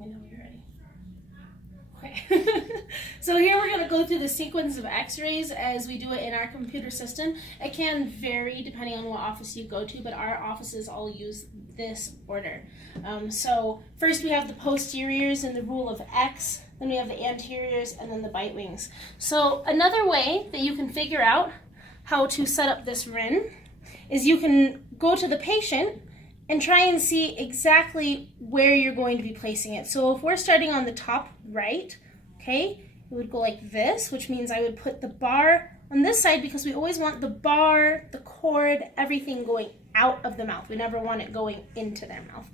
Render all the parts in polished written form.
Let me know when you're ready. Okay. So here we're going to go through the sequence of x-rays as we do it in our computer system. It can vary depending on what office you go to, but our offices all use this order. So first we have the posteriors and the rule of X, then we have the anteriors, and then the bite wings. So another way that you can figure out how to set up this RIN is you can go to the patient and try and see exactly where you're going to be placing it. So if we're starting on the top right, okay, it would go like this, which means I would put the bar on this side because we always want the bar, the cord, everything going out of the mouth. We never want it going into their mouth.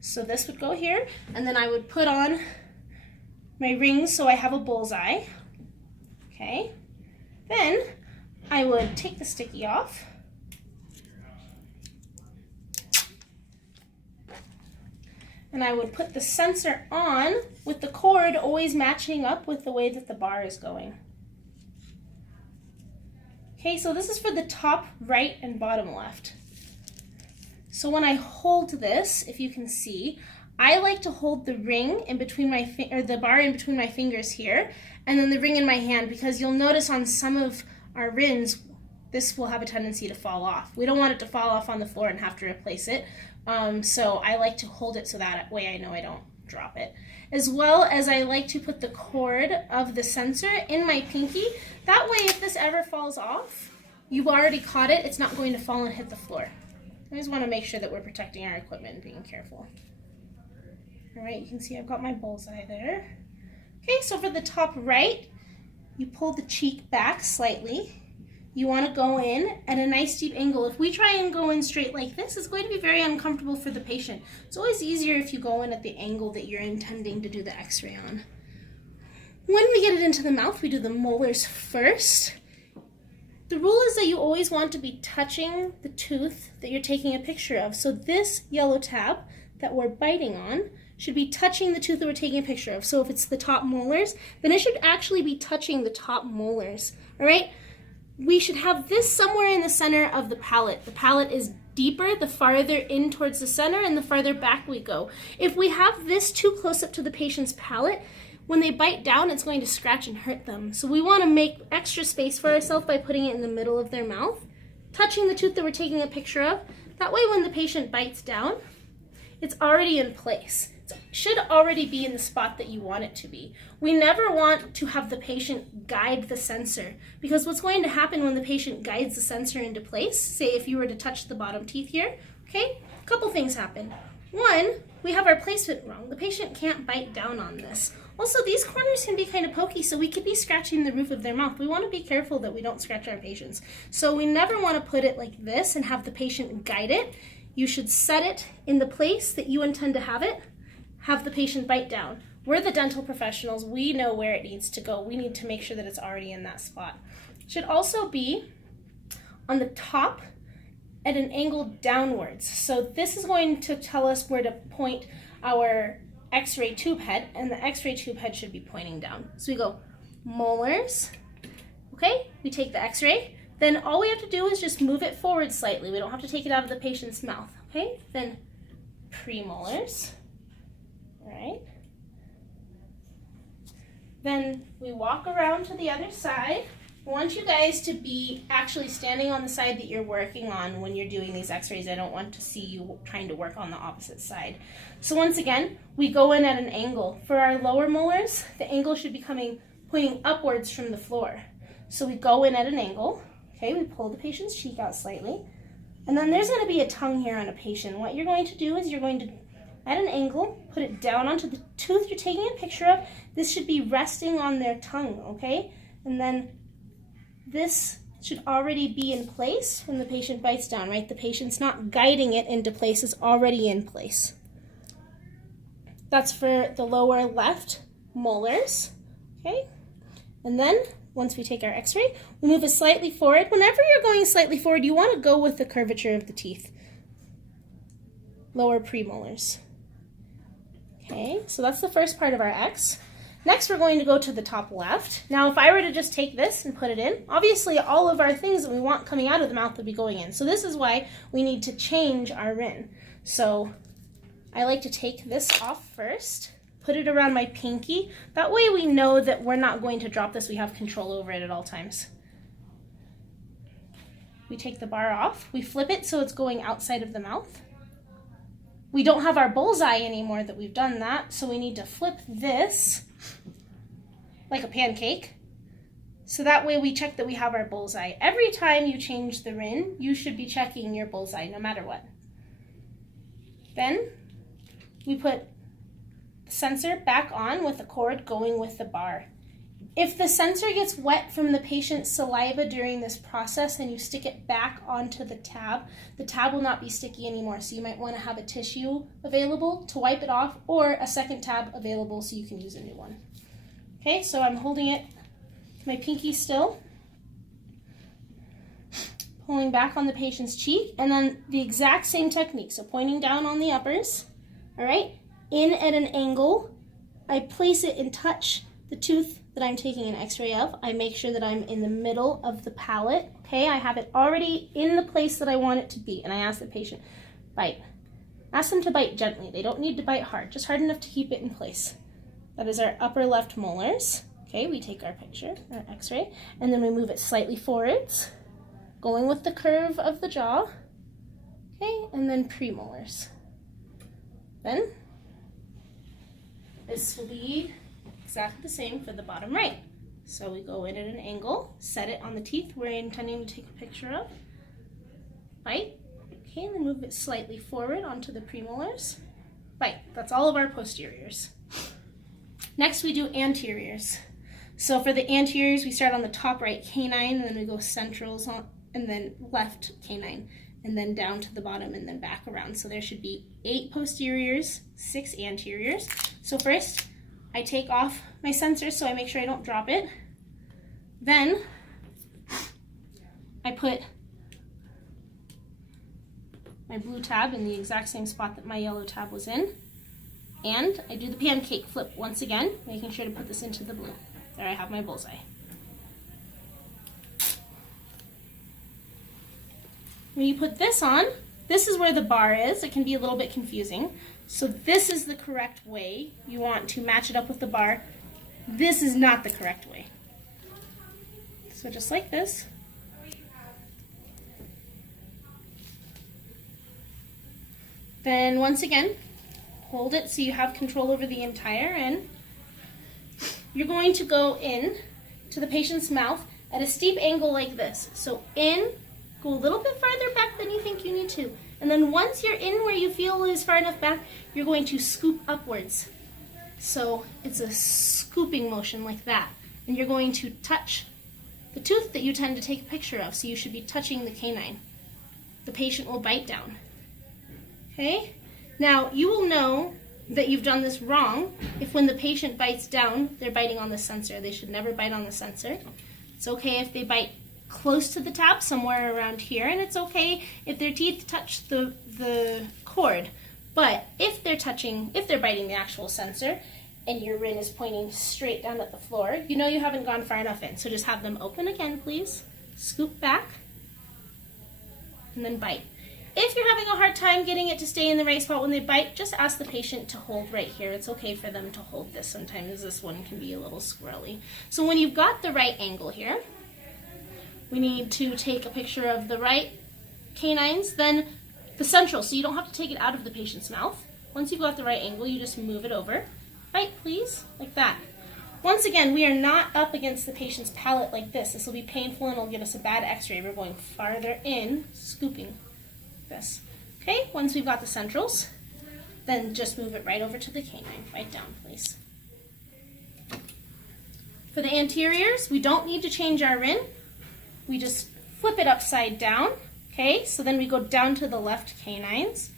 So this would go here, and then I would put on my rings so I have a bullseye, okay? Then I would take the sticky off, and I would put the sensor on with the cord always matching up with the way that the bar is going. Okay, so this is for the top right and bottom left. So when I hold this, if you can see, I like to hold the ring in between my the bar in between my fingers here, and then the ring in my hand, because you'll notice on some of our RINs, this will have a tendency to fall off. We don't want it to fall off on the floor and have to replace it. So I like to hold it so that way I know I don't drop it. As well as I like to put the cord of the sensor in my pinky. That way if this ever falls off, you've already caught it, it's not going to fall and hit the floor. I just want to make sure that we're protecting our equipment and being careful. Alright, you can see I've got my bullseye there. Okay, so for the top right, you pull the cheek back slightly. You want to go in at a nice deep angle. If we try and go in straight like this, it's going to be very uncomfortable for the patient. It's always easier if you go in at the angle that you're intending to do the x-ray on. When we get it into the mouth, we do the molars first. The rule is that you always want to be touching the tooth that you're taking a picture of. So this yellow tab that we're biting on should be touching the tooth that we're taking a picture of. So if it's the top molars, then it should actually be touching the top molars, all right? We should have this somewhere in the center of the palate. The palate is deeper the farther in towards the center and the farther back we go. If we have this too close up to the patient's palate, when they bite down, it's going to scratch and hurt them. So we want to make extra space for ourselves by putting it in the middle of their mouth, touching the tooth that we're taking a picture of. That way when the patient bites down, it's already in place. It should already be in the spot that you want it to be. We never want to have the patient guide the sensor, because what's going to happen when the patient guides the sensor into place, say if you were to touch the bottom teeth here, okay, a couple things happen. One, we have our placement wrong. The patient can't bite down on this. Also, these corners can be kind of pokey, so we could be scratching the roof of their mouth. We want to be careful that we don't scratch our patients. So we never want to put it like this and have the patient guide it. You should set it in the place that you intend to have it. Have the patient bite down. We're the dental professionals. We know where it needs to go. We need to make sure that it's already in that spot. It should also be on the top at an angle downwards. So this is going to tell us where to point our x-ray tube head, and the x-ray tube head should be pointing down. So we go molars, okay? We take the x-ray. Then all we have to do is just move it forward slightly. We don't have to take it out of the patient's mouth, okay? Then premolars. Right. Then we walk around to the other side. I want you guys to be actually standing on the side that you're working on when you're doing these x-rays. I don't want to see you trying to work on the opposite side. So once again, we go in at an angle. For our lower molars, the angle should be pointing upwards from the floor. So we go in at an angle. Okay, we pull the patient's cheek out slightly. And then there's going to be a tongue here on a patient. What you're going to do is you're going to, at an angle, put it down onto the tooth you're taking a picture of. This should be resting on their tongue, okay? And then this should already be in place when the patient bites down, right? The patient's not guiding it into place, it's already in place. That's for the lower left molars, okay? And then once we take our x-ray, we move it slightly forward. Whenever you're going slightly forward, you want to go with the curvature of the teeth. Lower premolars. Okay, so that's the first part of our X. Next, we're going to go to the top left. Now, if I were to just take this and put it in, obviously all of our things that we want coming out of the mouth would be going in. So this is why we need to change our RIN. So I like to take this off first. put it around my pinky. That way we know that we're not going to drop this. We have control over it at all times. We take the bar off. We flip it so it's going outside of the mouth. We don't have our bullseye anymore that we've done that, so we need to flip this like a pancake. So that way we check that we have our bullseye. Every time you change the RIN, you should be checking your bullseye no matter what. Then we put the sensor back on with the cord going with the bar. If the sensor gets wet from the patient's saliva during this process and you stick it back onto the tab will not be sticky anymore. So you might want to have a tissue available to wipe it off or a second tab available so you can use a new one. Okay, so I'm holding it, my pinky still, pulling back on the patient's cheek, and then the exact same technique. So pointing down on the uppers, all right, in at an angle. I place it and touch the tooth that I'm taking an x-ray of. I make sure that I'm in the middle of the palate, okay? I have it already in the place that I want it to be, and I ask the patient, bite. Ask them to bite gently. They don't need to bite hard, just hard enough to keep it in place. That is our upper left molars. Okay, we take our picture, our x-ray, and then we move it slightly forwards, going with the curve of the jaw, okay, and then premolars. Then, this will be exactly the same for the bottom right. So we go in at an angle, set it on the teeth we're intending to take a picture of, bite, okay, and then move it slightly forward onto the premolars, bite. That's all of our posteriors. Next we do anteriors. So for the anteriors, we start on the top right canine, and then we go centrals on, and then left canine, and then down to the bottom, and then back around. So there should be 8 posteriors, 6 anteriors. So first, I take off my sensor so I make sure I don't drop it. Then I put my blue tab in the exact same spot that my yellow tab was in. And I do the pancake flip once again, making sure to put this into the blue. There I have my bullseye. When you put this on, this is where the bar is. It can be a little bit confusing. So this is the correct way. You want to match it up with the bar. This is not the correct way. So just like this. Then once again, hold it so you have control over the entire end. You're going to go in to the patient's mouth at a steep angle like this. So in, go a little bit farther back than you think you need to. And then once you're in where you feel is far enough back, you're going to scoop upwards. So it's a scooping motion like that. And you're going to touch the tooth that you tend to take a picture of. So you should be touching the canine. The patient will bite down. Okay? Now, you will know that you've done this wrong if when the patient bites down, they're biting on the sensor. They should never bite on the sensor. It's okay if they bite close to the tab, somewhere around here, and it's okay if their teeth touch the cord. But if they're biting the actual sensor and your RIN is pointing straight down at the floor, you know you haven't gone far enough in. So just have them open again, please. Scoop back, and then bite. If you're having a hard time getting it to stay in the right spot when they bite, just ask the patient to hold right here. It's okay for them to hold this. Sometimes this one can be a little squirrely. So when you've got the right angle here, we need to take a picture of the right canines, then the central, so you don't have to take it out of the patient's mouth. Once you've got the right angle, you just move it over. Bite, please, like that. Once again, we are not up against the patient's palate like this. This will be painful and it'll give us a bad x-ray. We're going farther in, scooping this. Okay, once we've got the centrals, then just move it right over to the canine. Right down, please. For the anteriors, we don't need to change our RIN. We just flip it upside down. Okay, so then we go down to the left canines.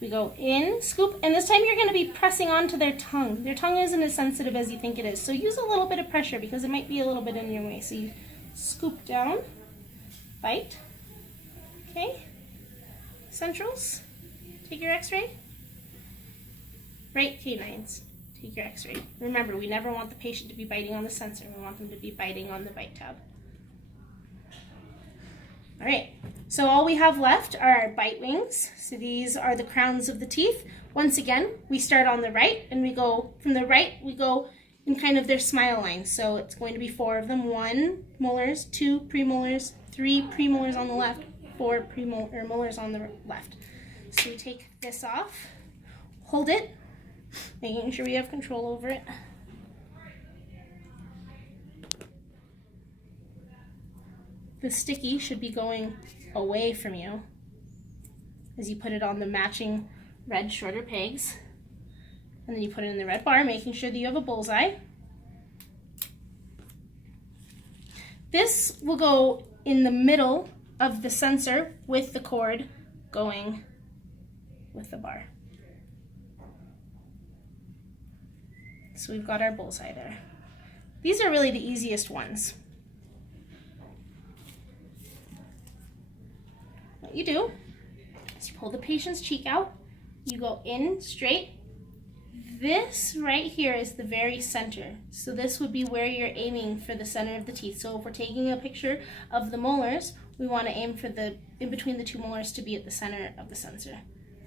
We go in, scoop, and this time you're going to be pressing onto their tongue. Their tongue isn't as sensitive as you think it is, so use a little bit of pressure because it might be a little bit in your way. So you scoop down, bite, okay, centrals, take your x-ray, right canines, take your x-ray. Remember, we never want the patient to be biting on the sensor. We want them to be biting on the bite tab. All right, so all we have left are our bite wings. So these are the crowns of the teeth. Once again, we start on the right, and we go from the right, we go in kind of their smile line. So it's going to be 4 of them: 1 molars, 2 premolars, 3 premolars on the left, 4 molars on the left. So we take this off, hold it, making sure we have control over it. The sticky should be going away from you as you put it on the matching red shorter pegs. And then you put it in the red bar, making sure that you have a bullseye. This will go in the middle of the sensor with the cord going with the bar. So we've got our bullseye there. These are really the easiest ones. What you do is you pull the patient's cheek out, you go in straight. This right here is the very center. So this would be where you're aiming for the center of the teeth. So if we're taking a picture of the molars, we want to aim for the in between the 2 molars to be at the center of the sensor.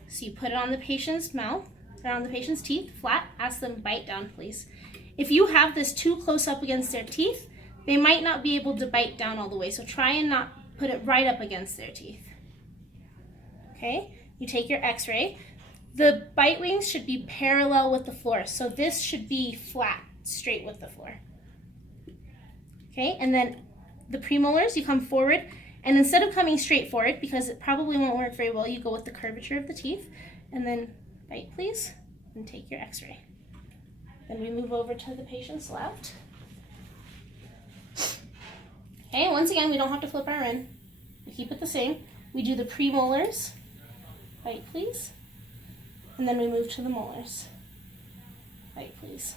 So you put it on the patient's mouth, or on the patient's teeth, flat, ask them, bite down please. If you have this too close up against their teeth, they might not be able to bite down all the way. So try and not put it right up against their teeth. Okay, you take your x-ray. The bite wings should be parallel with the floor. So this should be flat, straight with the floor. Okay, and then the premolars, you come forward, and instead of coming straight forward, because it probably won't work very well, you go with the curvature of the teeth, and then bite please, and take your x-ray. Then we move over to the patient's left. Okay, once again, we don't have to flip our in. We keep it the same. We do the premolars, bite please, and then we move to the molars, bite please.